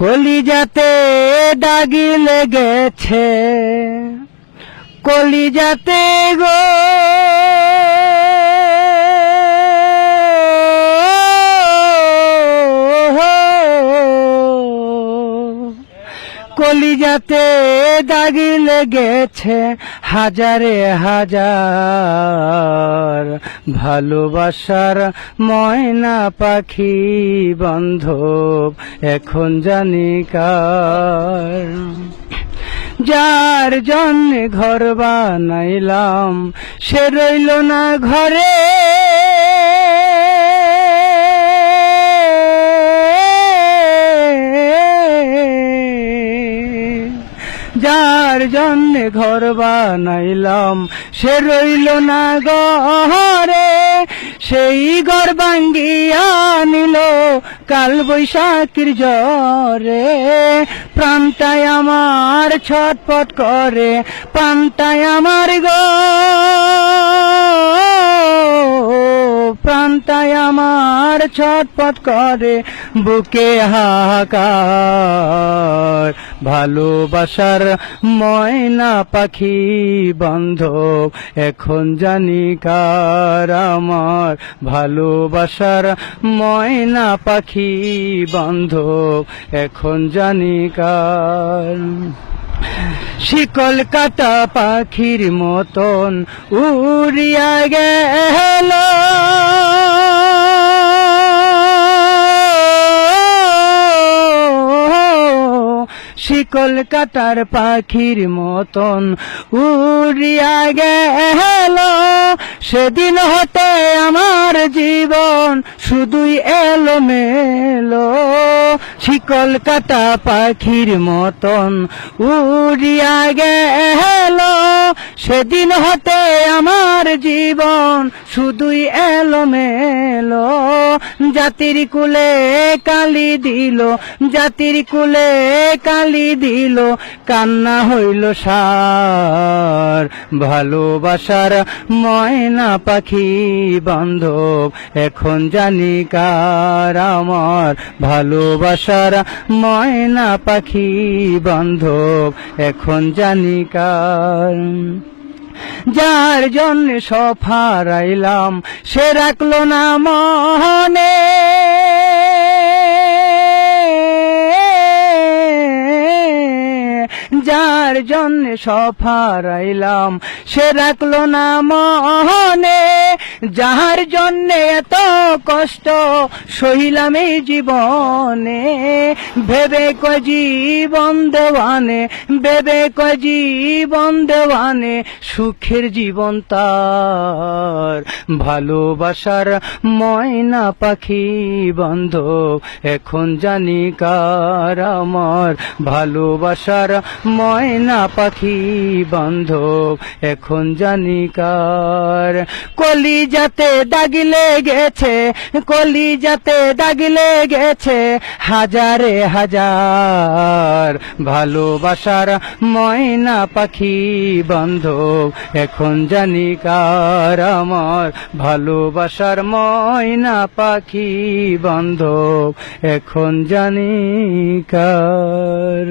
কলিজাতে দাগি লেগেছে, কলিজাতে গো কলিজাতে দাগি লেগেছে হাজারে হাজার ভালোবাসার ময়না পাখি বান্ধব এখন জানি কার। যার জন্যে ঘর বানাইলাম সে রইল না ঘরে, যার জন্যে ঘর বানাইলাম সে রইল না ঘরে, সেই ঘর ভাঙ্গিয়া নিল কাল বৈশাখীর ঝড়ে। প্রাণটায় আমার ছটফট করে, প্রাণটায় আমার গো, প্রাণটায় আমার ছটফট করে, বুকে হাহাকার ভালোবাসার ময়না পাখি বান্ধব এখন জানি কার। আমার ভালোবাসার ময়না পাখি বান্ধব এখন জানি কার। শিকল কাটা পাখির মতন উড়িয়া গেল, শিকল কাটার পাখির মতন উড়িয়া গেল। সেদিন হতে আমার জীবন শুধুই এলোমেলো, শিকল কাটা পাখির মতন উড়িয়া গেল। সেদিন হতে আমার জীবন শুধুই এলোমেলো। জাতির কুলে কালি দিল, জাতির কুলে কালি দিল, কান্না হইল সার ভালোবাসার ময়না পাখি বান্ধব এখন জানি কার। আমার ভালোবাসার ময়না পাখি বান্ধব এখন জানি কার। যার জন্য সব হারাইলাম সে রাখলো না মনে, যার জন্য সব হারাইলাম সে রাখলো না মনে। যার জন্য এত কষ্ট সহিলাম এই জীবনে, ভেবে কয় জীবন দেওয়ানে, ভেবে কয় জীবন দেওয়ানে, সুখের জীবন তার ভালোবাসার ময়না পাখি বান্ধব এখন জানি কার। আমার ভালোবাসার ময়না পাখি বান্ধব এখন জানি কার। কলিজাতে দাগি লেগেছে, কলিজাতে দাগি লেগেছে হাজারে হাজার ভালোবাসার ময়না পাখি বান্ধব এখন জানি কার। আমার ভালোবাসার ময়না পাখি বান্ধব এখন জানি কার।